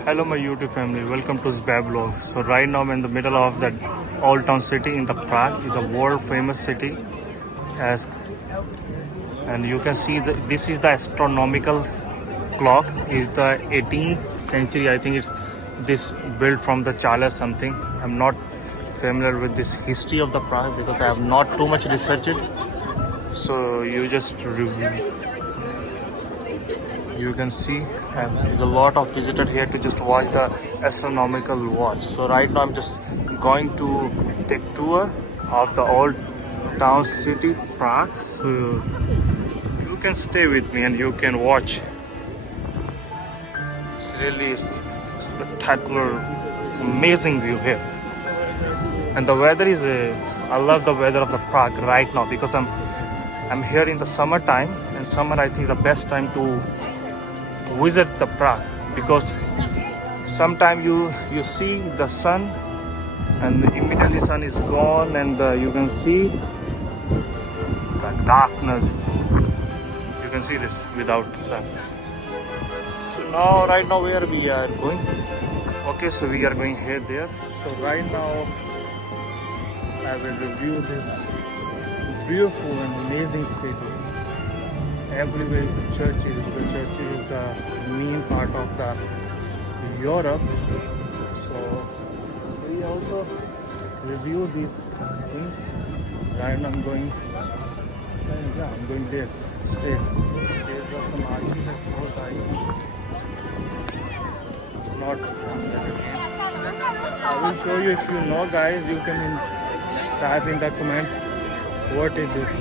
Hello my YouTube family, welcome to Zubair vlog. So right now I'm in the middle of the old town city in the Prague. It's a world famous city as, and you can see this is the astronomical clock. Is the 18th century. I think it's this built from the Charles something. I'm not familiar with this history of the Prague because I have not too much researched it. So you just review. You can see there's a lot of visitors here to just watch the astronomical watch. So right now I'm just going to take tour of the old town city Prague. So you can stay with me and you can watch. It's really spectacular, amazing view here. And the weather is I love the weather of the Prague right now because I'm here in the summertime, and summer I think is the best time to visit the Prague because sometime you see the sun and immediately sun is gone, and you can see the darkness. You can see this without sun. So now right now where we are going? Okay, so we are going here there. So right now I will review this beautiful and amazing city. Everywhere is the churches. The church is the main part of the Europe. So we also review these things. Right now I'm going there straight. There are some architects not I will show you. If you know guys, you can type in the comment what is this.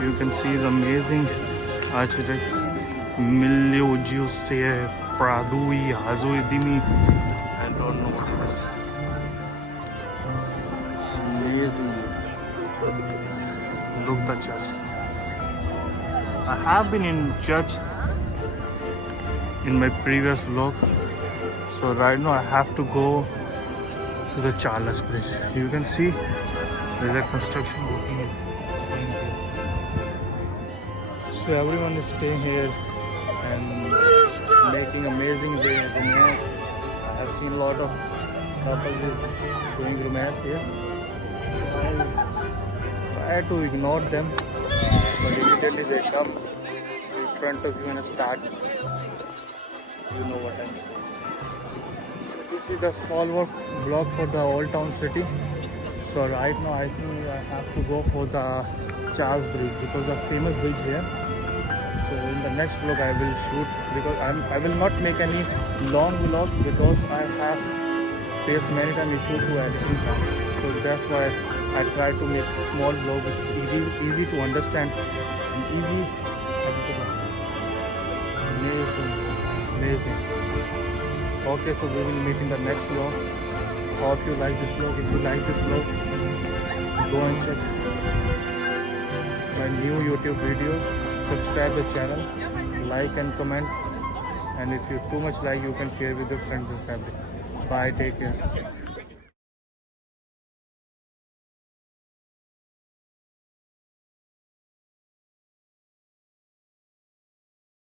You can see the amazing architect Miliugiuse Pradui Hazuidimi. I don't know what it is. Amazing. Look the church. I have been in church in my previous vlog. So right now I have to go to the Charles Bridge. You can see there's a construction working here. So everyone is staying here and making amazing days romance. I have seen a lot of couples doing romance here. I try to ignore them, but immediately they come in front of you and start. You know what I'm saying. This is the small vlog for the old town city. So right now I think I have to go for the Charles Bridge because the famous bridge here. So in the next vlog I will shoot because I will not make any long vlog because I have faced many times issue to editing time. So that's why I try to make small vlog which is easy to understand and easy editable. Amazing. Okay, so we will meet in the next vlog. Hope you like this vlog. If you like this vlog, go and check my new YouTube videos. Subscribe the channel, like and comment, and if you too much like, you can share with your friends and family. Bye, take care.